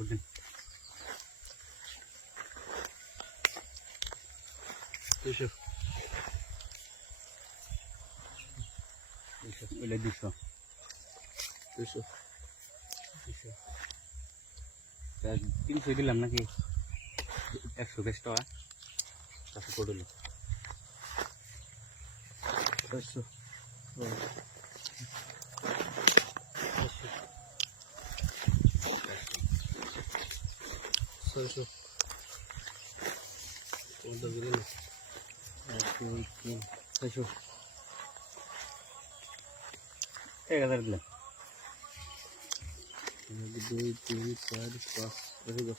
বুঝলেন তিনশো দিলাম নাকি? একশো বেশ টাকা। চারশো করে দিল চারশো ছয়শো কোনটা দিলেন এক দুই তিন ছয়শো এক হাজার দিলাম এক দুই তিন চার পাঁচ রেখে দাও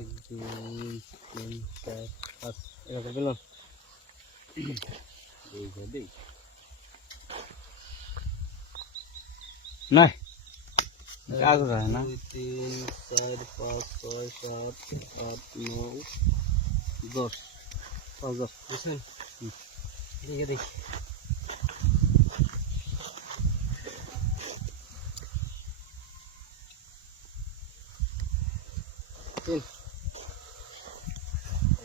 এক দুই তিন। চার পাঁচ এগারো পেলাম দুইশো আগে যায় না তিন চার পাঁচ ছয় সাত আট নয় দশ পাঁচ দশ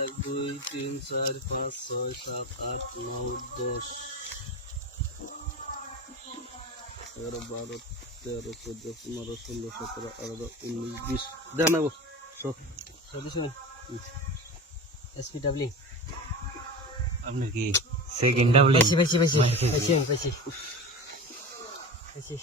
এক দুই তিন চার পাঁচ ছয় সাত আট নয় দশ। এগারো বারো তেরো চোদ্দ পনেরো ষোলো সতেরো আঠারো উনিশ বিশ। সাদিস এসপি ডাবলিং আপনার কি সেকেন্ড ডাবলিং পাইছি পাইছি পাইছি পাইছি পাইছি পাইছি